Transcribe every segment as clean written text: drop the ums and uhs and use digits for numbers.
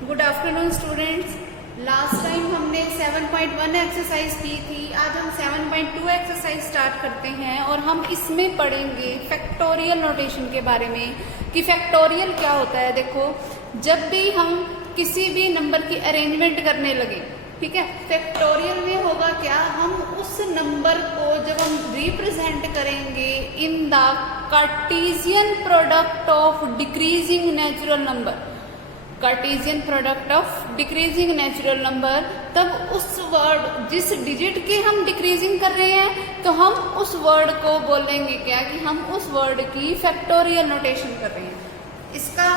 Good afternoon students. Last time हमने 7.1 exercise की थी। आज हम 7.2 एक्सरसाइज स्टार्ट करते हैं और हम इसमें पढ़ेंगे फैक्टोरियल नोटेशन के बारे में कि फैक्टोरियल क्या होता है। देखो, जब भी हम किसी भी नंबर की अरेंजमेंट करने लगे, ठीक है, फैक्टोरियल में होगा क्या, हम उस नंबर को जब हम रिप्रेजेंट करेंगे in the Cartesian product of decreasing natural number, Cartesian product of decreasing natural number, तब उस वर्ड जिस डिजिट के हम डिक्रीजिंग कर रहे हैं तो हम उस वर्ड को बोलेंगे क्या कि हम उस वर्ड की फैक्टोरियल नोटेशन कर रहे हैं। इसका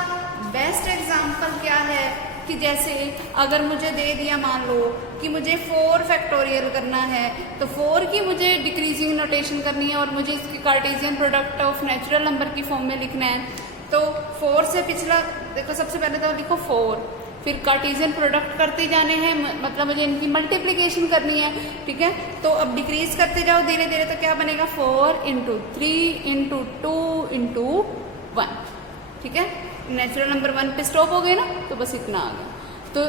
बेस्ट एग्जांपल क्या है कि जैसे अगर मुझे दे दिया, मान लो कि मुझे 4 फैक्टोरियल करना है, तो 4 की मुझे डिक्रीजिंग नोटेशन करनी है और मुझे इसकी Cartesian product of natural number की फॉर्म में लिखना है। तो 4 से पिछला देखो, सबसे पहले तो लिखो 4, फिर कार्टेशियन प्रोडक्ट करते जाने हैं, मतलब मुझे इनकी मल्टीप्लिकेशन करनी है, ठीक है। तो अब डिक्रीज करते जाओ धीरे धीरे, तो क्या बनेगा 4 इंटू 3 इंटू 2 इंटू 1, ठीक है। नेचुरल नंबर 1 पे स्टॉप हो गए ना, तो बस इतना आ गया। तो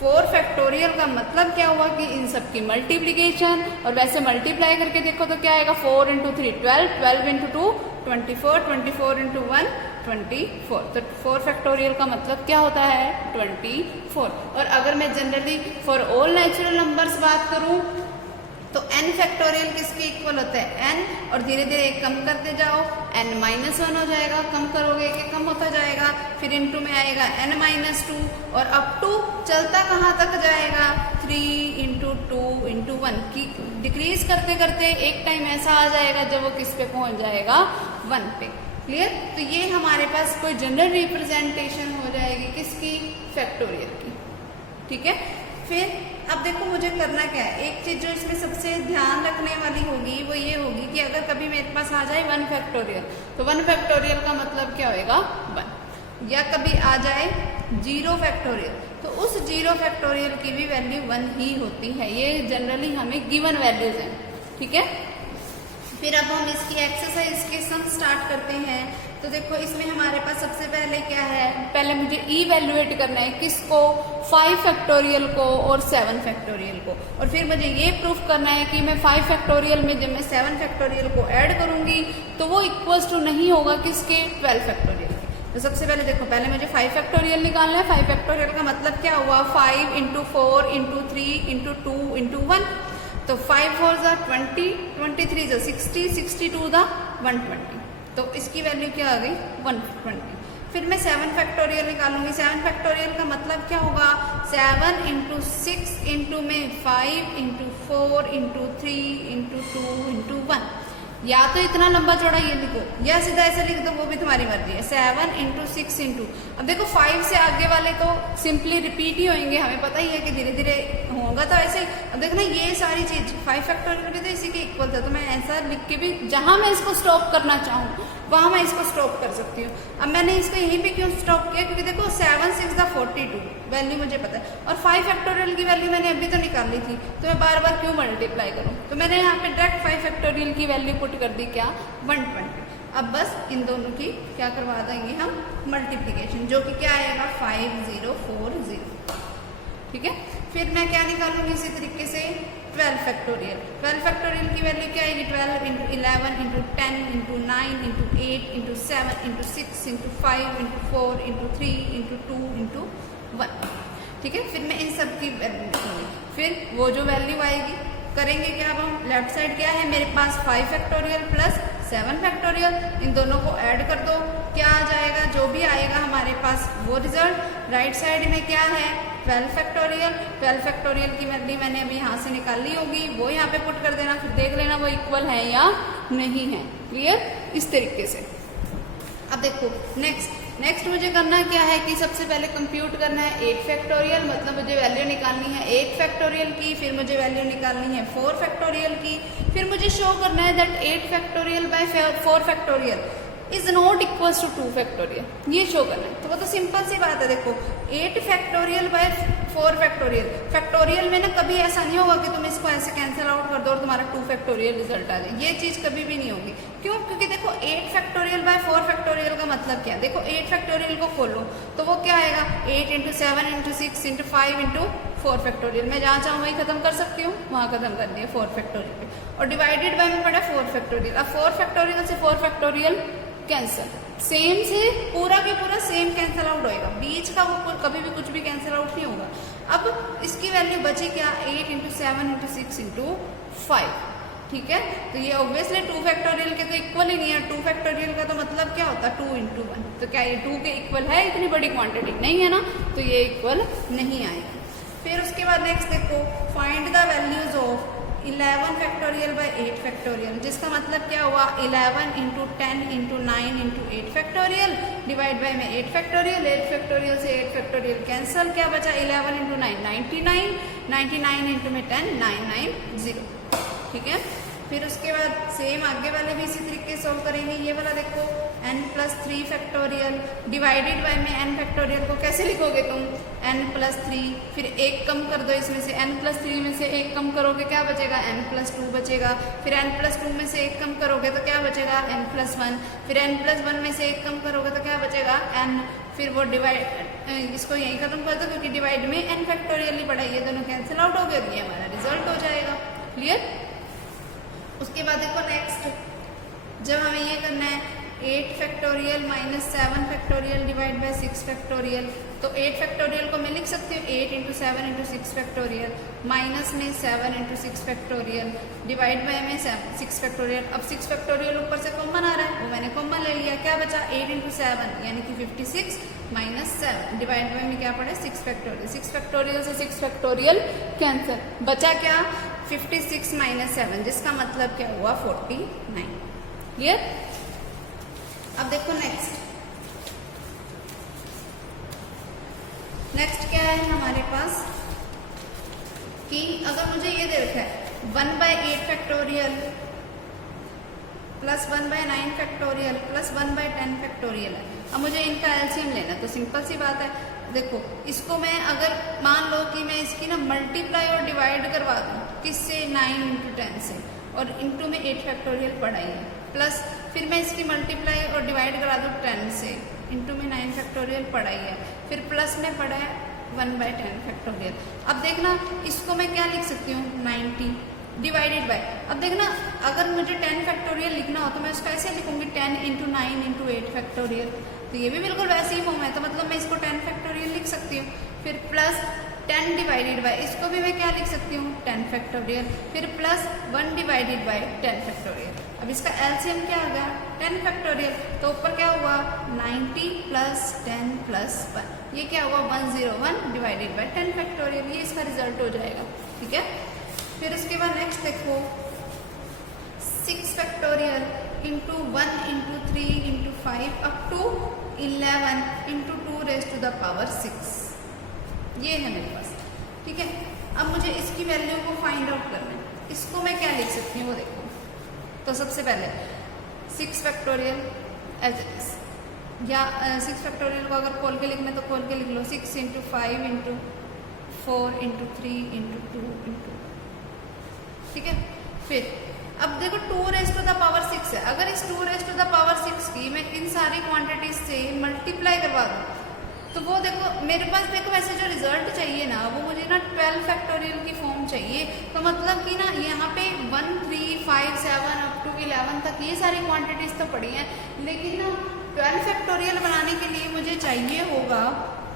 4 फैक्टोरियल का मतलब क्या हुआ कि इन सब की मल्टीप्लिकेशन, और वैसे मल्टीप्लाई करके देखो तो क्या आएगा 4 इंटू 3 12, 12 इंटू 2 24, 24 इंटू 1 24। तो 4 फैक्टोरियल का मतलब क्या होता है 24। और अगर मैं generally for all natural numbers बात करूं तो n फैक्टोरियल किसके इक्वल होता है n, और धीरे धीरे कम करते जाओ, n -1 हो जाएगा, कम करोगे कि कम होता जाएगा, फिर इनटू में आएगा n -2, और अप टू चलता कहाँ तक जाएगा 3 इंटू 2 इंटू 1 की डिक्रीज करते करते एक टाइम ऐसा आ जाएगा जब वो किस पे पहुंच जाएगा 1 पे। क्लियर। तो ये हमारे पास कोई जनरल रिप्रेजेंटेशन हो जाएगी किसकी, फैक्टोरियल की, ठीक है। फिर अब देखो मुझे करना क्या है, एक चीज जो इसमें सबसे ध्यान रखने वाली होगी वो ये होगी कि अगर कभी मेरे पास आ जाए 1 फैक्टोरियल, तो 1 फैक्टोरियल का मतलब क्या होएगा 1, या कभी आ जाए 0 फैक्टोरियल, तो उस 0 फैक्टोरियल की भी वैल्यू 1 ही होती है। ये जनरली हमें गिवन वैल्यूज हैं, ठीक है। फिर अब हम इसकी एक्सरसाइज के सम स्टार्ट करते हैं। तो देखो इसमें हमारे पास सबसे पहले क्या है, पहले मुझे इवैल्यूएट करना है किसको, 5 फैक्टोरियल को और 7 फैक्टोरियल को, और फिर मुझे ये प्रूफ करना है कि मैं 5 फैक्टोरियल में जब मैं 7 फैक्टोरियल को ऐड करूंगी तो वो इक्वल्स टू नहीं होगा किसके, 12 फैक्टोरियल के। तो सबसे पहले देखो, पहले मुझे 5 फैक्टोरियल निकालना है। 5 फैक्टोरियल का मतलब क्या हुआ, 5 इंटू 4 इंटू 3 इंटू 2 इंटू 1, तो 5 4 ज़ा 20, 23 ज़ा 60, 62 ज़ा 120, तो इसकी वैल्यू क्या आ गई 120। फिर मैं 7 फैक्टोरियल निकालूंगी। 7 फैक्टोरियल का मतलब क्या होगा, 7 इंटू 6 इंटू में 5 इंटू 4 इंटू 3 इंटू 2 इंटू 1, या तो इतना लंबा चौड़ा ये लिखो या सीधा ऐसे लिख दो, वो भी तुम्हारी मर्जी है। 7 इंटू 6 इंटू, अब देखो 5 से आगे वाले तो सिंपली रिपीट ही होंगे, हमें पता ही है कि धीरे धीरे होगा, तो ऐसे अब देखना ये सारी चीज 5 फैक्टोरियल भी तो इसी के इक्वल था, तो मैं ऐसा लिख के भी जहां मैं इसको स्टॉप करना चाहूँ वहां मैं इसको स्टॉप कर सकती हूँ। अब मैंने इसको यहीं पे क्यों स्टॉप किया, क्योंकि देखो 7 6 ज़ा 42 वैल्यू मुझे पता है, और 5 फैक्टोरियल की वैल्यू मैंने अभी तो निकाल ली थी, तो मैं बार बार क्यों मल्टीप्लाई करूँ, तो मैंने यहाँ पे डायरेक्ट 5 फैक्टोरियल की वैल्यू पुट कर दी क्या 120। अब बस इन दोनों की क्या करवा देंगे हम, मल्टीप्लीकेशन, जो कि क्या आएगा 5040, ठीक है। फिर मैं क्या निकालूंगी इसी तरीके से 12 फैक्टोरियल। 12 फैक्टोरियल की वैल्यू क्या आएगी, 12 into 11 into 10 into 9 into 8 into 7 into 6 into 5 into 4 into 3 into 2 into 1, ठीक है। फिर मैं इन सब की वैल्यू लिखूंगी, फिर वो जो वैल्यू आएगी करेंगे क्या, अब हम लेफ्ट साइड क्या है मेरे पास 5 फैक्टोरियल प्लस 7 फैक्टोरियल, इन दोनों को ऐड कर दो, क्या आ जाएगा, जो भी आएगा हमारे पास वो रिजल्ट। राइट साइड में क्या है 12 फैक्टोरियल, 12 फैक्टोरियल की वैल्यू मैंने अभी यहाँ से निकाली होगी, वो यहाँ पे पुट कर देना, फिर देख लेना वो इक्वल है या नहीं है। क्लियर, इस तरीके से। अब देखो नेक्स्ट मुझे करना क्या है कि सबसे पहले कंप्यूट करना है 8 फैक्टोरियल, मतलब मुझे वैल्यू निकालनी है 8 फैक्टोरियल की, फिर मुझे वैल्यू निकालनी है 4 फैक्टोरियल की, फिर मुझे शो करना है that 8 factorial by 4 factorial is not equals to 2 factorial, ये शो करना है। तो वो तो सिंपल सी बात है, देखो 8 फैक्टोरियल बाय 4 फैक्टोरियल, फैक्टोरियल में ना कभी ऐसा नहीं होगा कि तुम इसको ऐसे कैंसिल आउट कर दो और तुम्हारा 2 फैक्टोरियल रिजल्ट आ जाए, ये चीज कभी भी नहीं होगी। क्यों, क्योंकि देखो 8 फैक्टोरियल बाय 4 फैक्टोरियल का मतलब क्या है, देखो 8 फैक्टोरियल को खोलो तो वो क्या आएगा 8 into 7 into 6 into 5 into 4 factorial. मैं जहाँ चाहूँ वहीं खत्म कर सकती हूँ, वहाँ खत्म कर दिया 4 फैक्टोरियल पे। और डिवाइडेड बाय में पड़ा 4 फैक्टोरियल। अब 4 फैक्टोरियल से 4 फैक्टोरियल कैंसिल, सेम से पूरा के पूरा सेम कैंसिल आउट होएगा, बीच का वो कभी भी कुछ भी कैंसिल आउट नहीं होगा। अब इसकी वैल्यू बची क्या, 8 इंटू 7 इंटू 6 इंटू 5, ठीक है। तो ये ऑब्वियसली 2 फैक्टोरियल के तो इक्वल ही नहीं है। 2 फैक्टोरियल का तो मतलब क्या होता है, 2 इंटू 1। तो क्या ये 2 के इक्वल है, इतनी बड़ी क्वांटिटी नहीं है ना, तो ये इक्वल नहीं आएगा। फिर उसके बाद नेक्स्ट देखो, find the values of 11 factorial by 8 factorial, जिसका मतलब क्या हुआ, 11 into 10 into 9 into 8 factorial divide by में 8 फैक्टोरियल। 8 फैक्टोरियल से 8 फैक्टोरियल कैंसिल, क्या बचा 11 इंटू 9 99, 99 इंटू में 10 990, ठीक है। फिर उसके बाद सेम आगे वाले भी इसी तरीके से सोल्व करेंगे। ये वाला देखो n plus 3 factorial divided by में n फैक्टोरियल को कैसे लिखोगे तुम, n प्लस 3, फिर 1 कम कर दो इसमें से, n प्लस 3 में से 1 कम करोगे क्या बचेगा, n प्लस 2 बचेगा। फिर n प्लस 2 में से 1 कम करोगे तो क्या बचेगा, n प्लस 1। फिर n प्लस 1 में से 1 कम करोगे तो क्या बचेगा, n। फिर वो डिवाइड, इसको यहीं खत्म कर दो क्योंकि डिवाइड में n फैक्टोरियल ही पड़ा, ये दोनों कैंसिल आउट हो गए, ये हमारा रिजल्ट हो जाएगा। क्लियर। उसके बाद देखो नेक्स्ट, जब हमें ये करना है 8 factorial minus 7 factorial divide by 6 factorial, तो 8 फैक्टोरियल को मैं लिख सकती हूँ 8 इंटू 7 इंटू 6 फैक्टोरियल, माइनस में 7 इंटू 6 फैक्टोरियल डिवाइड बाय में 6 फैक्टोरियल। अब 6 फैक्टोरियल ऊपर से कॉमन आ रहा है, वो मैंने कॉमन ले लिया, क्या बचा 8 इंटू 7 यानी कि 56 माइनस 7 डिवाइड बाय में क्या पड़े 6 फैक्टोरियल। 6 फैक्टोरियल से 6 फैक्टोरियल कैंसिल, बचा क्या 56 माइनस 7, जिसका मतलब क्या हुआ 49। क्लियर। अब देखो नेक्स्ट क्या है हमारे पास कि अगर मुझे ये दे रखा है 1/8 factorial plus 1/9 factorial plus 1/10 factorial है। अब मुझे इनका एलसीएम लेना, तो सिंपल सी बात है, देखो इसको मैं अगर मान लो कि मैं इसकी ना मल्टीप्लाई और डिवाइड करवा दूँ, किससे 9 इंटू 10 से, और इंटू में 8 फैक्टोरियल पढ़ाई है, प्लस फिर मैं इसकी मल्टीप्लाई और डिवाइड करा दूँ 10 से, इंटू में 9 फैक्टोरियल पढ़ाई है, फिर प्लस में पढ़ा है 1/10 फैक्टोरियल। अब देखना इसको मैं क्या लिख सकती हूँ 90 डिवाइडेड बाय, अब देखना अगर मुझे 10 फैक्टोरियल लिखना हो तो मैं इसको ऐसे लिखूंगी 10 इंटू 9 इंटू 8 फैक्टोरियल, तो ये भी बिल्कुल वैसे ही फॉर्म है, तो मतलब मैं इसको 10 फैक्टोरियल लिख सकती हूँ। फिर प्लस 10 डिवाइडेड बाय, इसको भी मैं क्या लिख सकती हूँ 10 फैक्टोरियल, फिर प्लस 1 डिवाइडेड बाय 10 फैक्टोरियल। अब इसका एलसीएम क्या आ गया 10 फैक्टोरियल, तो ऊपर क्या हुआ 90 प्लस 10 प्लस 1, ये क्या हुआ 101 डिवाइडेड बाय 10 फैक्टोरियल, ये इसका रिजल्ट हो जाएगा। ठीक है। फिर उसके बाद नेक्स्ट देखो 6 factorial into 1 into 3 into 5 up to 11 into 2 raise to the power 6, ये है मेरे पास। ठीक है। अब मुझे इसकी वैल्यू को फाइंड आउट करना है, इसको मैं क्या लिख सकती हूँ वो देखो। तो सबसे पहले 6 फैक्टोरियल एज या 6 फैक्टोरियल को अगर खोल के लिखना तो खोल के लिख लो 6 into 5 into 4 into 3 into 2 into, ठीक है। फिर अब देखो 2 रेज टू द पावर 6 है, अगर इस 2 रेज टू द पावर 6 की मैं इन सारी क्वांटिटीज से मल्टीप्लाई करवा दूँ तो वो देखो मेरे पास देखो वैसे जो रिजल्ट चाहिए ना वो मुझे ना 12 फैक्टोरियल की फॉर्म चाहिए। तो मतलब कि ना यहाँ पे 1 3 5 7 अप टू 11 तक ये सारी क्वांटिटीज तो पड़ी हैं, लेकिन ना 12 फैक्टोरियल बनाने के लिए मुझे चाहिए होगा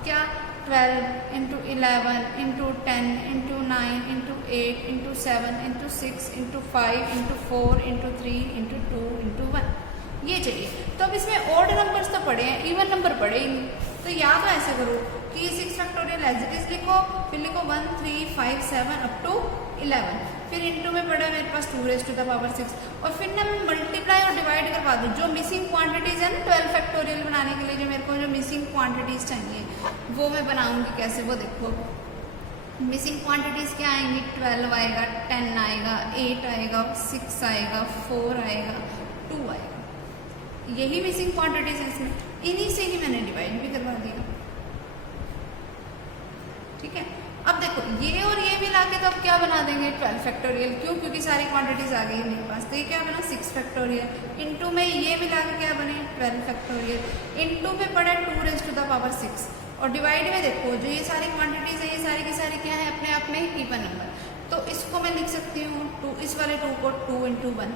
क्या 12 into 11 into 10 into 9 into 8 into 7 into 6 into 5 into 4 into 3 into 2 into 1, ये चाहिए। तो अब इसमें ऑड नंबर्स तो पड़े हैं, इवन नंबर पड़े ही नहीं, तो या तो ऐसे करो कि 6 फैक्टोरियल एज इट इज लिखो, फिर लिखो 1 3 5 7 अप टू 11, फिर इंटू में पड़ा मेरे पास 2 रेज टू द पावर 6, और फिर ना मैं मल्टीप्लाई और डिवाइड करवा दूँ। जो मिसिंग क्वांटिटीज है ना 12 फैक्टोरियल बनाने के लिए जो मेरे को जो मिसिंग क्वांटिटीज चाहिए वो मैं बनाऊंगी कैसे, वो देखो। मिसिंग क्वांटिटीज क्या आएंगी 12 आएगा, 10 आएगा, 8 आएगा, 6 आएगा, 4 आएगा, 2 आएगा, यही मिसिंग क्वांटिटीज है इसमें, इन्हीं से ही मैंने डिवाइड भी करवा दिया। ठीक है। अब देखो ये और ये मिला के तो अब क्या बना देंगे 12 फैक्टोरियल, क्यों, क्योंकि सारी क्वांटिटीज आ गई मेरे पास। तो ये क्या बना 6 फैक्टोरियल, इंटू में ये मिला के क्या बने 12 फैक्टोरियल, इंटू में पड़ा 2 रेज टू द पावर 6, और डिवाइड में देखो जो ये सारी क्वांटिटीज है ये सारी की सारी क्या है अपने आप में इवन नंबर। तो इसको मैं लिख सकती हूँ 2, इस वाले 2 को 2 into 1,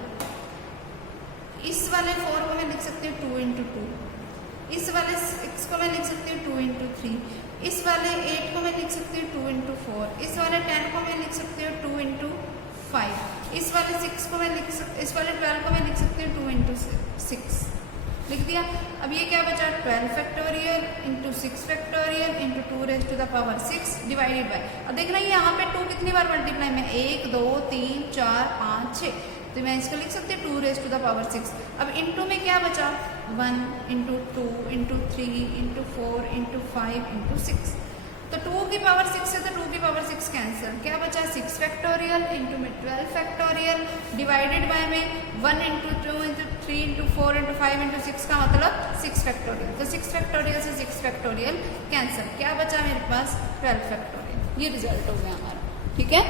इस वाले 4 को मैं लिख सकती हूँ 2 into 2, इस वाले 6 को मैं लिख सकती हूँ 2 into 3, इस वाले 8 को मैं लिख सकती हूँ 2 into 4, इस वाले 10 को मैं लिख सकती हूँ 2 into 5, इस वाले 6 को मैं लिख सकती, इस वाले 12 को मैं लिख सकती हूँ 2 into 6, लिख दिया। अब ये क्या बचा 12 factorial into 6 factorial into 2 raise to the power 6 divided by, अब देखना ये यहाँ पे 2 कितनी बार मल्टीप्लाई में 1 2 3 4 5 6, तो मैं इसको लिख सकती हूँ 2 रेज टू द पावर 6। अब इंटू में क्या बचा 1 into 2 into 3 into 4 into 5 into 6, तो 2 की पावर 6 से तो 2 की पावर 6 कैंसिल, क्या बचा 6 फैक्टोरियल इंटू में 12 फैक्टोरियल डिवाइडेड बाय में 1 into 2 into 3 into 4 into 5 into 6 का मतलब 6 फैक्टोरियल, तो 6 फैक्टोरियल से 6 फैक्टोरियल कैंसिल, क्या बचा मेरे पास 12 फैक्टोरियल। ये रिजल्ट हो गया हमारा, ठीक है।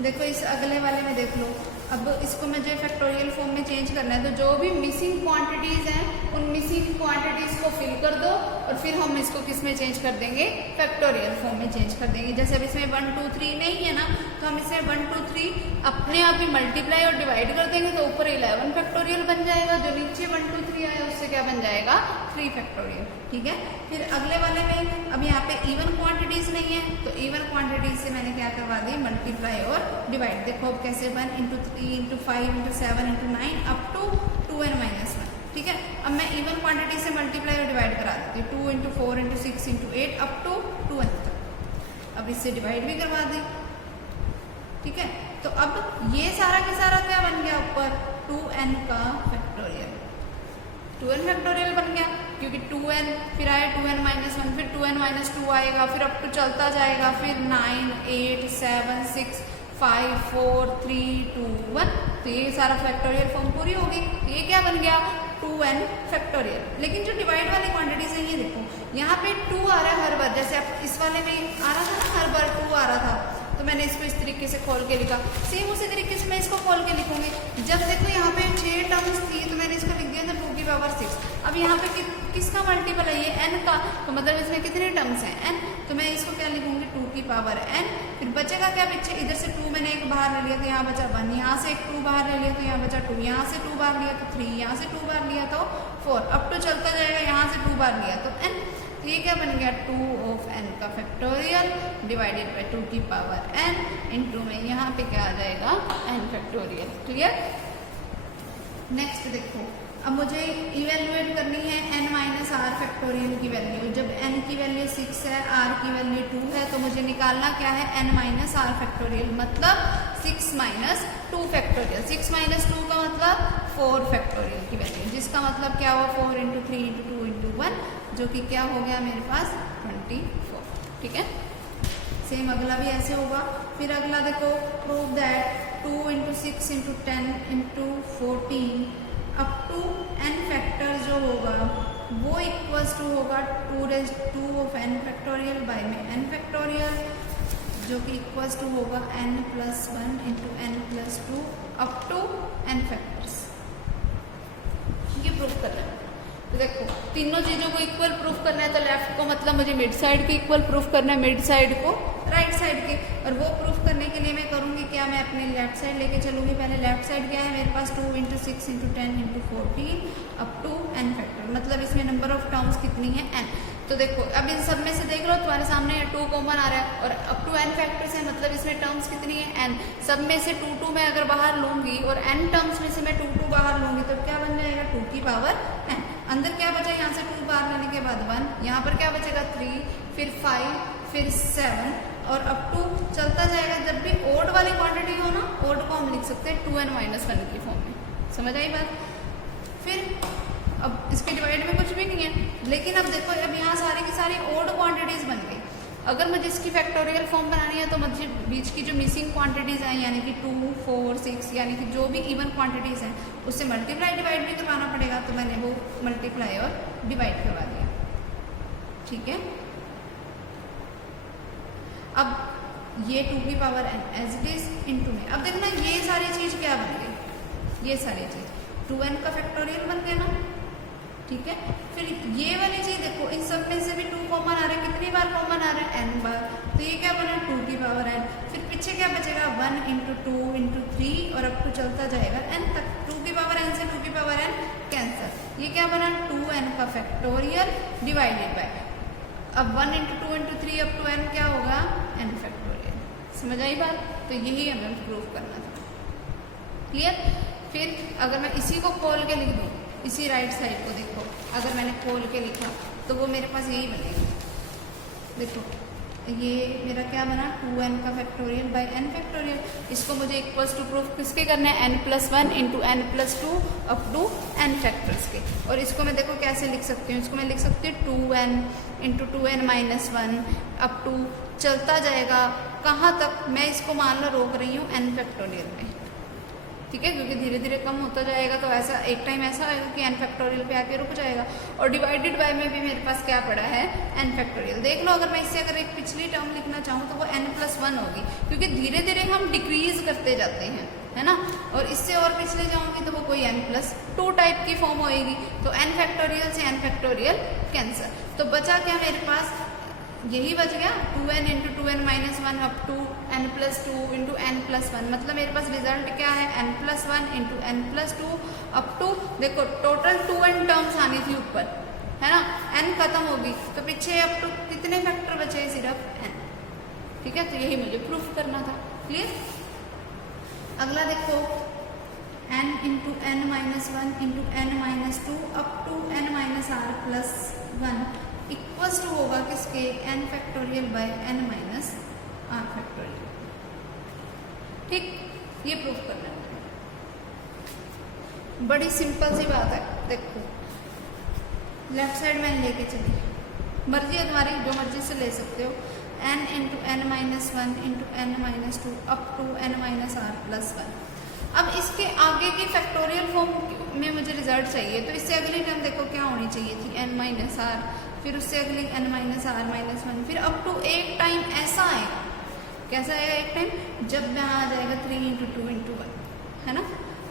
देखो इस अगले वाले में देख लो, अब इसको मुझे फैक्टोरियल फॉर्म में चेंज करना है, तो जो भी मिसिंग क्वांटिटीज हैं उन मिसिंग क्वांटिटीज को फिल कर दो और फिर हम इसको किस में चेंज कर देंगे फैक्टोरियल फॉर्म में चेंज कर देंगे। जैसे अब इसमें 1 2 3 नहीं है ना, तो हम इसमें 1 2 3 अपने आप ही मल्टीप्लाई और डिवाइड कर देंगे, तो ऊपर 11 फैक्टोरियल बन जाएगा, जो नीचे 1 2 3 आया उससे क्या बन जाएगा 3 फैक्टोरियल, ठीक है। फिर अगले वाले में अब यहाँ पे इवन क्वांटिटीज नहीं है, तो इवन क्वांटिटीज से मैंने क्या करवा दी मल्टीप्लाई और डिवाइड। देखो अब कैसे 1 into 3 into 5 into 7 into 9 up to 2n minus 1, ठीक है। अब मैं इवन क्वांटिटी से मल्टीप्लाई और डिवाइड करा देती हूँ 2 into 4 into 6 into 8 up to 2n तक। अब इससे डिवाइड भी करवा दी, ठीक है। तो अब ये सारा का सारा क्या बन गया ऊपर 2n का फैक्टोरियल, 2n फैक्टोरियल बन गया, क्योंकि 2n फिर आए 2n माइनस 1, फिर 2n माइनस 2 आएगा, फिर अप टू चलता जाएगा, फिर 9 8 7 6 5 4 3 2 1, तो ये सारा फैक्टोरियल फॉर्म पूरी होगी। ये क्या बन गया 2n फैक्टोरियल। लेकिन जो डिवाइड वाली क्वांटिटीज है ये देखो यहाँ पे 2 आ रहा है हर बार, जैसे आप इस वाले में आ रहा था ना हर बार 2 आ रहा था, तो मैंने इसको इस तरीके से खोल के लिखा, सेम उसी तरीके से मैं इसको खोल के लिखूंगी। जब देखो यहाँ पे 6 टर्म्स थी तो मैंने इसको लिख दिया था 2 की पावर 6। अब यहाँ पे किसका मल्टीपल है ये n का, तो मतलब इसमें कितने टर्म्स हैं n, तो मैं इसको क्या लिखूंगी 2 की पावर n। फिर बचेगा क्या पीछे, इधर से 2 मैंने एक बाहर ले लिया तो यहाँ बचा 1, यहाँ से एक 2 बाहर ले लिया तो यहाँ बचा 2, यहाँ से 2 बाहर लिया तो 3, यहाँ से 2 बाहर लिया तो 4, अप टू चलता जाएगा, यहाँ से 2 बार लिया तो n। तो ये क्या बन गया 2 ऑफ n का फैक्टोरियल डिवाइडेड बाय 2 की पावर n इंटू में यहाँ पे क्या आ जाएगा n फैक्टोरियल, क्लियर। नेक्स्ट देखो अब मुझे इवेल्युएट करनी है n माइनस आर फैक्टोरियल की वैल्यू। जब n की वैल्यू 6 है, r की वैल्यू 2 है, तो मुझे निकालना क्या है n माइनस आर फैक्टोरियल, मतलब 6 माइनस 2 फैक्टोरियल। 6 माइनस 2 का मतलब 4 फैक्टोरियल की वैल्यू, जिसका मतलब क्या हुआ 4 इंटू 3 इंटू 2 इंटू 1, जो कि क्या हो गया मेरे पास 24, ठीक है। सेम अगला भी ऐसे होगा। फिर अगला देखो prove that 2 into 6 into 10 into 14 up to n factor जो होगा वो इक्वल्स टू होगा 2 raise 2 of n factorial by में n फैक्टोरियल, जो कि इक्वल्स टू होगा n plus 1 into n plus 2 up to n factors. ये प्रूफ करना है। तो देखो तीनों चीजों को इक्वल प्रूफ करना है, तो लेफ्ट को मतलब मुझे मिड साइड के इक्वल प्रूफ करना है, मिड साइड को राइट साइड के। और वो प्रूफ करने के लिए मैं करूँगी क्या, मैं अपने लेफ्ट साइड लेके चलूँगी। पहले लेफ्ट साइड क्या है मेरे पास 2 into 6 into 10 into 14 up to n factor, मतलब इसमें नंबर ऑफ टर्म्स कितनी है n। तो देखो अब इन सब में से देख लो तुम्हारे सामने 2 कॉमन आ रहा है और अप टू n फैक्टर्स है, मतलब इसमें टर्म्स कितनी है n। सब में से 2 2 मैं अगर बाहर लूंगी और n टर्म्स में से मैं 2 2 बाहर लूंगी तो क्या बन जाएगा 2 की पावर n। अंदर क्या बचा, यहाँ से 2 बाहर लेने के बाद 1, यहाँ पर क्या बचेगा 3, फिर 5, फिर 7 और अप टू चलता जाएगा। जब भी ओड वाली क्वांटिटी हो ना, ओड को हम लिख सकते हैं 2n माइनस 1 की फॉर्म में, समझ आई बात। फिर अब इसके डिवाइड में कुछ भी नहीं है, लेकिन अब देखो अब यहाँ सारी की सारी ओड क्वांटिटीज बन गई। अगर मुझे इसकी फैक्टोरियल फॉर्म बनानी है तो मुझे बीच की जो मिसिंग क्वांटिटीज हैं यानी कि 2 4 6 यानी कि जो भी इवन क्वांटिटीज हैं उससे मल्टीप्लाई डिवाइड भी करवाना पड़ेगा, तो मैंने वो मल्टीप्लाई और डिवाइड करवा दिया, ठीक है। अब ये 2 की power n as it is into में, अब देखना ये सारी चीज क्या बन गई, ये सारी चीज 2n का फैक्टोरियल बन गया ना, ठीक है। फिर ये वाली चीज देखो, इन सब में से भी 2 कॉमन आ रहा है, कितनी बार कॉमन आ रहा है, n बार, तो ये क्या बना 2 की पावर n। फिर पीछे क्या बचेगा 1 × 2 × 3 और अब तो चलता जाएगा n तक, 2 की पावर n से 2 की पावर n कैंसर। ये क्या बना 2n का फैक्टोरियल डिवाइडेड बाय, अब 1 × 2 × 3 अप टू n क्या होगा n फैक्टोरियल। समझ आई बात? तो यही हमें प्रूव करना था, क्लियर। फिर अगर मैं इसी को खोल के लिख दूँ, इसी राइट साइड को देखो, अगर मैंने खोल के लिखा तो वो मेरे पास यही बनेगा। देखो ये मेरा क्या बना 2n का फैक्टोरियल बाय n फैक्टोरियल। इसको मुझे इक्वल्स टू प्रूफ किसके करना है n+1 × n+2 up to n factors के। और इसको मैं देखो कैसे लिख सकती हूँ, इसको मैं लिख सकती हूँ 2n × 2n-1 अप टू चलता जाएगा कहाँ तक, मैं इसको मान लो रोक रही हूँ n फैक्टोरियल में, ठीक है, क्योंकि धीरे धीरे कम होता जाएगा तो ऐसा एक टाइम ऐसा आएगा कि n फैक्टोरियल पे आके रुक जाएगा। और डिवाइडेड बाय में भी मेरे पास क्या पड़ा है n फैक्टोरियल। देख लो, अगर मैं इससे अगर एक पिछली टर्म लिखना चाहूँ तो वो n+1 होगी, क्योंकि धीरे धीरे हम डिक्रीज करते जाते हैं, है ना। और इससे और पिछले जाऊँगी तो वो कोई n+2 टाइप की फॉर्म होएगी। तो n फैक्टोरियल से n फैक्टोरियल कैंसर। तो बचा क्या मेरे पास, यही बच गया 2n × 2n-1 up to n+2 × n+1। मतलब मेरे पास रिजल्ट क्या है n+1 × n+2 अप टू, देखो टोटल 2n टर्म्स आनी थी ऊपर, है ना, n खत्म होगी तो पीछे अप टू कितने फैक्टर बचे, सिर्फ n, ठीक है। तो यही मुझे प्रूफ करना था, क्लियर। अगला देखो n × n-1 × n-2 up to n-r+1 equals to होगा किसके n factorial by n-r factorial, ठीक। ये प्रूफ करना है, बड़ी सिंपल सी बात है। देखो लेफ्ट साइड में लेके चलिए, मर्जी है तुम्हारी, जो मर्जी से ले सकते हो। n × n-1 × n-2 up to n-r+1। अब इसके आगे की फैक्टोरियल फॉर्म में मुझे रिजल्ट चाहिए, तो इससे अगली टर्म देखो क्या होनी चाहिए थी n-r, फिर उससे अगली n-r-1, फिर अप टू एक टाइम ऐसा आएगा, कैसा आएगा एक टाइम, जब यहाँ आ जाएगा 3 × 2 × 1, है ना।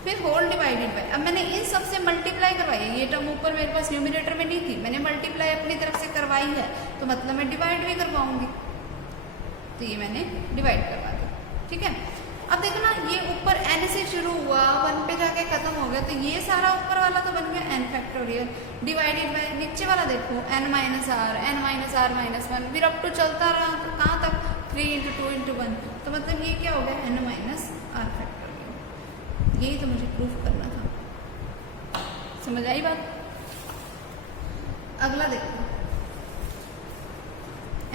फिर होल डिवाइडेड बाय, अब मैंने इन सब से मल्टीप्लाई करवाई है, ये टर्म ऊपर मेरे पास न्यूमिनेटर में नहीं थी, मैंने मल्टीप्लाई अपनी तरफ से करवाई है, तो मतलब मैं डिवाइड भी करवाऊंगी, तो ये मैंने डिवाइड करवा दी, ठीक है। अब देखो ना, ये ऊपर n से शुरू हुआ 1 पे जाके खत्म हो गया, तो ये सारा ऊपर वाला तो बन गया n फैक्टोरियल डिवाइडेड बाय नीचे वाला देखो n-r, फिर अप टू चलता रहा तो कहाँ तक 3 × 2 × 1, तो मतलब ये क्या हो गया n-r फैक्टोरियल। यही तो मुझे प्रूफ करना था, समझ आई बात। अगला देखो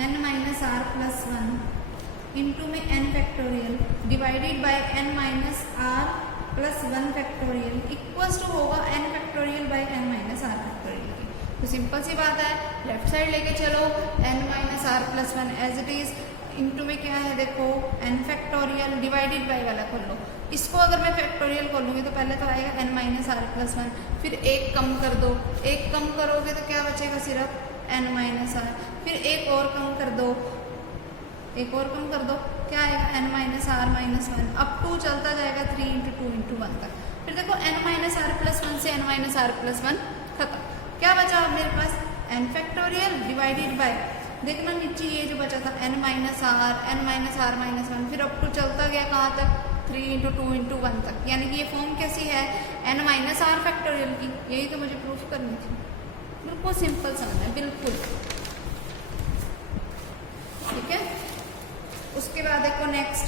n-r+1 इंटू में n factorial divided by n-r+1 factorial equals to होगा n factorial by n-r factorial की। तो सिंपल सी बात है, लेफ्ट साइड लेके चलो n-r+1 as it is, into में क्या है देखो n फैक्टोरियल डिवाइडेड बाय वाला खोल लो। इसको अगर मैं फैक्टोरियल खोलूंगी तो पहले तो आएगा n-r+1, फिर एक कम कर दो, एक कम करोगे तो क्या बचेगा सिर्फ n-r, फिर एक और कम कर दो, एक और कम कर दो, क्या आएगा n-r-1 अप टू चलता जाएगा 3 × 2 × 1 तक। फिर देखो n-r+1 से n-r+1 खत्म, क्या बचा अब मेरे पास n फैक्टोरियल डिवाइडेड बाय, देखना नीचे ये जो बचा था n-r, फिर अप टू चलता गया कहाँ तक 3 × 2 × 1 तक, यानी कि ये फॉर्म कैसी है n-r फैक्टोरियल की। यही तो मुझे प्रूफ करनी थी, बिल्कुल सिंपल समझना है, बिल्कुल, ठीक है। उसके बाद देखो next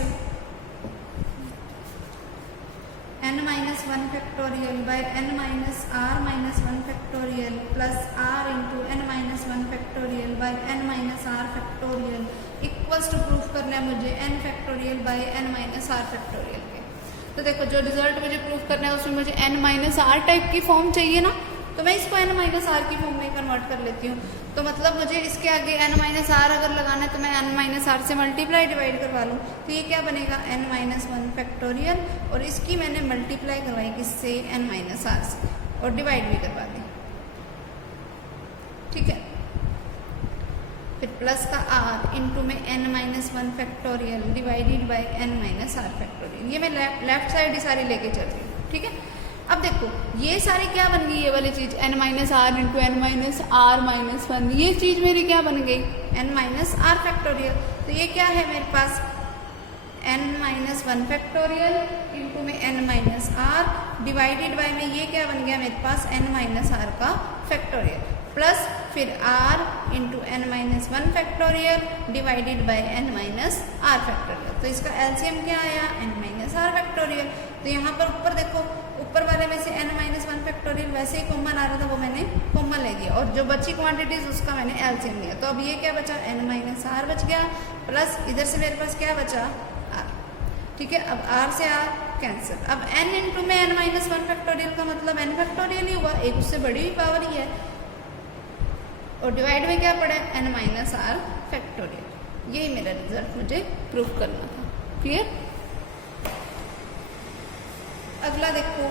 n-1 factorial by n-r-1 factorial plus r into n-1 factorial by n-r factorial equals to proof करना है मुझे n factorial by n-r factorial के। तो देखो जो रिजल्ट मुझे प्रूफ करना है उसमें मुझे n-r टाइप की फॉर्म चाहिए ना, तो मैं इसको n-r की फॉर्म में कन्वर्ट कर लेती हूँ। तो मतलब मुझे इसके आगे n-r अगर लगाना है तो मैं n-r से मल्टीप्लाई डिवाइड करवा लूँ, तो ये क्या बनेगा n-1 फैक्टोरियल, और इसकी मैंने मल्टीप्लाई करवाई किससे n-r से, और डिवाइड भी करवा दी, ठीक है। फिर प्लस का r इंटू में n-1 factorial divided bye n-r factorial, ये मैं लेफ्ट साइड ही सारी लेके चल रही हूँ, ठीक है। अब देखो ये सारी क्या बन गई, ये वाली चीज n minus r into n minus r minus one, ये चीज मेरी क्या बन गई n माइनस आर फैक्टोरियल। तो ये क्या है मेरे पास n minus one factorial into में n minus r divided by में ये क्या बन गया मेरे पास n माइनस आर का फैक्टोरियल प्लस फिर r into n minus one factorial divided by n minus r factorial. तो इसका एलसीएम क्या आया n माइनस आर फैक्टोरियल। तो यहाँ पर ऊपर देखो ऊपर वाले में से n माइनस वन फैक्टोरियल वैसे ही कॉमन आ रहा था, वो मैंने कॉमन ले दिया और जो बची क्वांटिटीज उसका मैंने एलसीएम लिया। तो अब ये क्या बचा n माइनस आर बच गया प्लस इधर से मेरे पास क्या बचा r। ठीक है, अब r से r कैंसिल। अब n इंटू में n माइनस वन फैक्टोरियल का मतलब n फैक्टोरियल ही हुआ, एक उससे बड़ी हुई पावर ही है, और डिवाइड में क्या पड़ा है n माइनस आर फैक्टोरियल। यही मेरा रिजल्ट मुझे प्रूव करना था। क्लियर। अगला देखो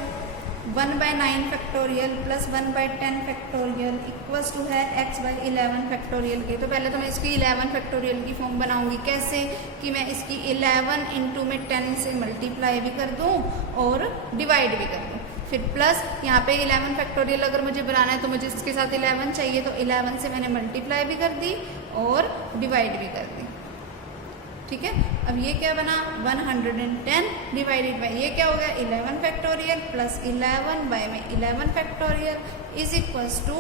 1/9 factorial plus 1/10 factorial equals to है x/11 फैक्टोरियल के। तो पहले तो मैं इसकी 11 फैक्टोरियल की फॉर्म बनाऊंगी। कैसे कि मैं इसकी 11 इंटू में 10 से मल्टीप्लाई भी कर दूं और डिवाइड भी कर दूं, फिर प्लस यहाँ पे 11 फैक्टोरियल अगर मुझे बनाना है तो मुझे इसके साथ 11 चाहिए, तो 11 से मैंने मल्टीप्लाई भी कर दी और डिवाइड भी कर दी। ठीक है, अब ये क्या बना 110 डिवाइडेड बाय ये क्या हो गया 11 फैक्टोरियल प्लस 11 बाय में 11 factorial is equals to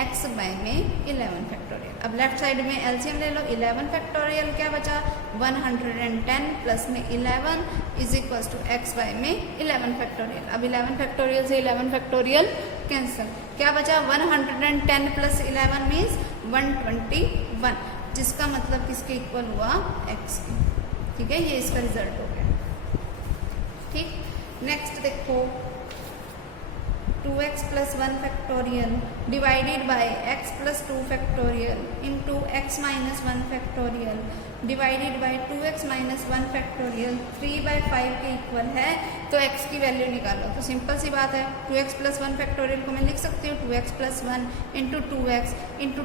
x by में 11 फैक्टोरियल। अब लेफ्ट साइड में एलसीएम ले लो, 11 फैक्टोरियल क्या बचा 110 प्लस में 11 is equals to x by में 11 फैक्टोरियल। अब 11 फैक्टोरियल से 11 फैक्टोरियल कैंसिल, क्या बचा 110 प्लस 11 मीन्स 121, जिसका मतलब किसके इक्वल हुआ x के। ठीक है, ये इसका रिजल्ट हो गया। ठीक, नेक्स्ट देखो 2x plus 1 factorial divided bye x plus 2 factorial into x minus 1 factorial divided bye 2x minus 1 factorial 3/5 के इक्वल है। तो x की वैल्यू निकालो। तो सिंपल सी बात है, 2x प्लस 1 फैक्टोरियल को मैं लिख सकती हूँ 2x plus 1 into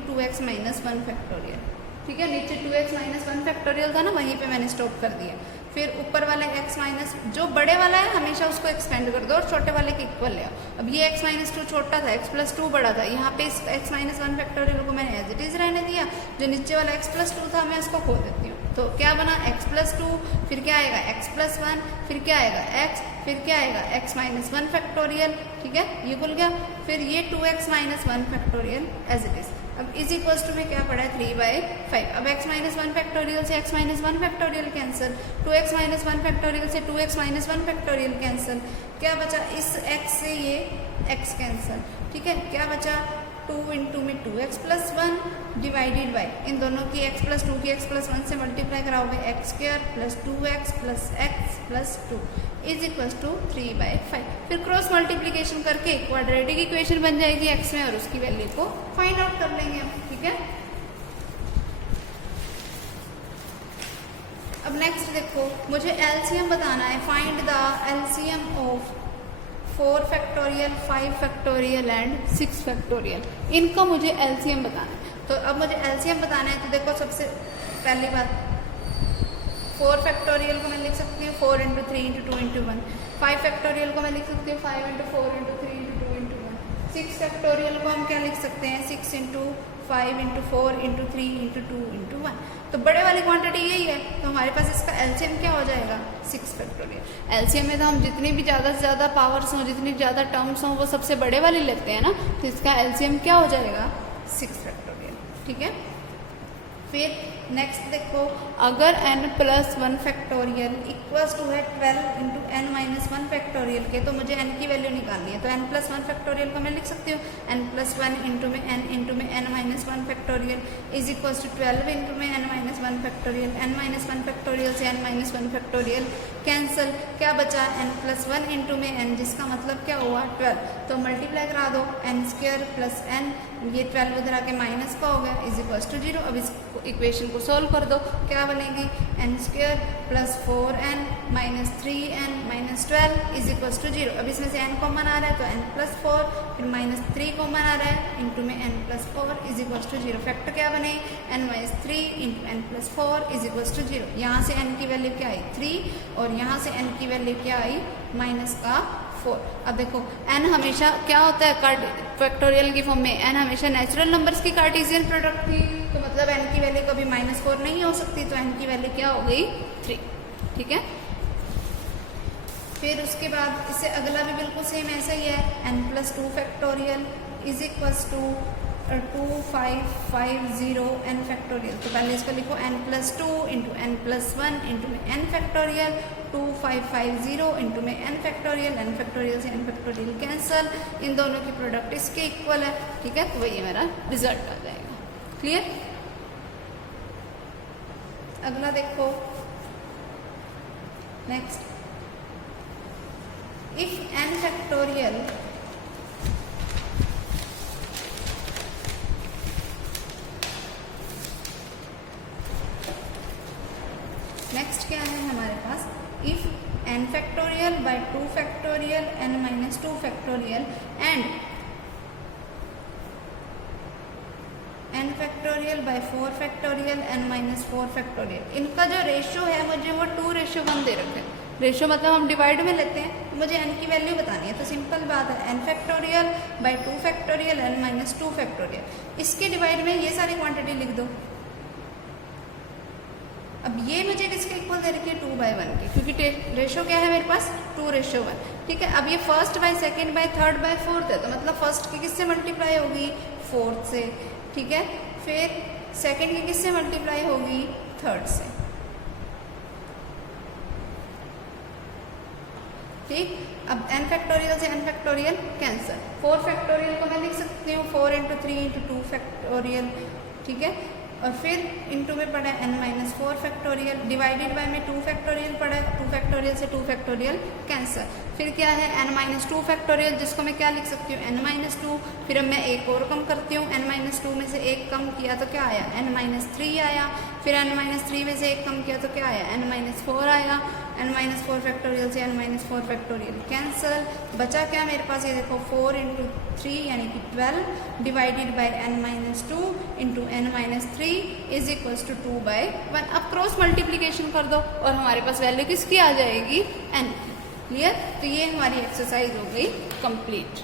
2x minus 1 factorial. ठीक है, नीचे 2x माइनस 1 फैक्टोरियल था ना, वहीं पे मैंने स्टॉप कर दिया। फिर ऊपर वाले x माइनस जो बड़े वाला है हमेशा उसको एक्सपेंड कर दो और छोटे वाले के इक्वल ले आओ। अब ये x माइनस 2 छोटा था, x प्लस 2 बड़ा था, यहाँ पे इस x माइनस 1 फैक्टोरियल को मैंने एज इट इज रहने दिया, जो नीचे वाला x प्लस 2 था मैं इसको खो देती हूँ। तो क्या बना x प्लस 2, फिर क्या आएगा x प्लस 1, फिर क्या आएगा x, फिर क्या आएगा x माइनस 1 फैक्टोरियल। ठीक है, ये खुल गया। फिर ये 2x minus 1 factorial as it is. अब इज इक्वल्स टू में क्या पड़ा है 3/5। अब x माइनस 1 फैक्टोरियल से x minus 1 factorial cancel, 2x minus 1 factorial से 2x माइनस 1 फैक्टोरियल कैंसिल, क्या बचा इस x से ये x कैंसिल। ठीक है, क्या बचा 2 इंटू में 2x प्लस 1 डिवाइडेड बाई इन दोनों की x प्लस 2 की x प्लस 1 से मल्टीप्लाई कराओगे x square plus 2x plus x plus 2 is equals to 3/5। फिर क्रॉस मल्टीप्लीकेशन करके क्वाड्रेटिक इक्वेशन बन जाएगी x में और उसकी वैल्यू को फाइंड आउट कर लेंगे हम। ठीक है, अब नेक्स्ट देखो मुझे एलसीएम बताना है। Find the LCM of 4 factorial 5 factorial and 6 factorial, इनका मुझे एलसीएम बताना है। तो अब मुझे एलसीएम बताना है, तो देखो सबसे पहली बात 4 फैक्टोरियल को मैं लिख सकती हूँ 4 इंटू 3 इंटू 2 इंटू 1। 5 फैक्टोरियल को मैं लिख सकती हूँ 5 into 4 into 3 into 2 into 1। 6 factorial को हम क्या लिख सकते हैं 6 into 5 into 4 into 3 into 2 into 1। तो बड़े वाली क्वांटिटी यही है, तो हमारे पास इसका एलसीएम क्या हो जाएगा 6 फैक्टोरियल। एलसीएम में तो हम जितनी भी ज़्यादा से ज़्यादा पावर्स हों, जितनी ज़्यादा टर्म्स हों, वो सबसे बड़े वाले लेते हैं ना, तो इसका एलसीएम क्या हो जाएगा 6 फैक्टोरियल। ठीक है, फिर नेक्स्ट देखो अगर n plus 1 factorial equals to है 12 इंटू n माइनस 1 फैक्टोरियल के, तो मुझे n की वैल्यू निकालनी है। तो n प्लस 1 फैक्टोरियल को मैं लिख सकती हूँ n प्लस 1 इंटू में n minus 1 factorial is equals to 12 into में n minus 1 factorial. n minus 1 factorial से n माइनस 1 फैक्टोरियल कैंसिल, क्या बचा n प्लस 1 इंटू में n, जिसका मतलब क्या हुआ 12। तो मल्टीप्लाई करा दो n स्क्वायर प्लस n, ये 12 उधर आके माइनस का हो गया इज इक्वल्स टू 0। अब इस इक्वेशन को सोल्व कर दो, क्या बनेगी n square plus 4n minus 3n minus 12 is equals to 0। अब इसमें से n कॉमन आ रहा है तो n प्लस 4, फिर माइनस 3 कॉमन आ रहा है इंटू में n plus 4 is equals to 0। Factor क्या बने n minus 3 into n plus 4 is equals to 0। यहाँ से n की वैल्यू क्या आई 3 और यहाँ से n की वैल्यू क्या आई माइनस का 4। अब देखो n हमेशा क्या होता है फैक्टोरियल की फॉर्म में, n हमेशा नेचुरल नंबर्स की कार्टेशियन प्रोडक्ट थी, तो मतलब n की वैल्यू कभी -4 नहीं हो सकती, तो n की वैल्यू क्या हो गई 3। ठीक है, फिर उसके बाद इससे अगला भी बिल्कुल सेम ऐसा ही है, n+2 factorial is equals to 2550 n factorial. तो पहले इसको लिखो n+2 इंटू n+1 इंटू में n फैक्टोरियल, 2550 इंटू में n फैक्टोरियल, n फैक्टोरियल से n फैक्टोरियल कैंसल, इन दोनों की प्रोडक्ट इसके इक्वल है। ठीक है, तो वही मेरा रिजल्ट आ जाएगा। क्लियर? अगला देखो, next, if n factorial next क्या है हमारे पास, if n factorial by 2 factorial n-2 factorial and n factorial by 4 factorial n-4 factorial, इनका जो रेशियो है मुझे वो 2:1 दे रखे हैं। रेशियो मतलब हम डिवाइड में लेते हैं, तो मुझे n की वैल्यू बतानी है, तो सिंपल बात है n factorial by 2 factorial n-2 factorial, इसके डिवाइड में ये सारी क्वांटिटी लिख दो। अब ये मुझे किसके इक्वल दे रखी है, 2/1 की, क्योंकि रेशियो क्या है मेरे पास 2:1। ठीक है, अब ये first by second by third by fourth है, तो मतलब फर्स्ट की किससे मल्टीप्लाई होगी, फोर्थ से। ठीक है, फिर सेकंड की किससे मल्टीप्लाई होगी, थर्ड से। ठीक, अब n फैक्टोरियल से n फैक्टोरियल कैंसल, 4 फैक्टोरियल को मैं लिख सकती हूँ 4 × 3 × 2 फैक्टोरियल। ठीक है, और फिर इनटू में पड़ा n-4 फैक्टोरियल, डिवाइडेड बाय में 2 फैक्टोरियल पड़ा है, 2 फैक्टोरियल से 2 फैक्टोरियल कैंसल। फिर क्या है n-2 फैक्टोरियल, जिसको मैं क्या लिख सकती हूँ n-2। फिर अब मैं एक और कम करती हूँ, n-2 में से एक कम किया तो क्या आया, n-3 आया। फिर n-3 में से एक कम किया तो क्या आया, n-4 आया। n-4 फैक्टोरियल से n-4 फैक्टोरियल कैंसल, बचा क्या मेरे पास, ये देखो 4 × 3 यानी कि 12 divided by n-2 into n-3 is equals to 2/1। अब क्रॉस मल्टीप्लीकेशन कर दो और हमारे पास वैल्यू किसकी आ जाएगी, n। क्लियर? तो ये हमारी एक्सरसाइज हो गई कंप्लीट।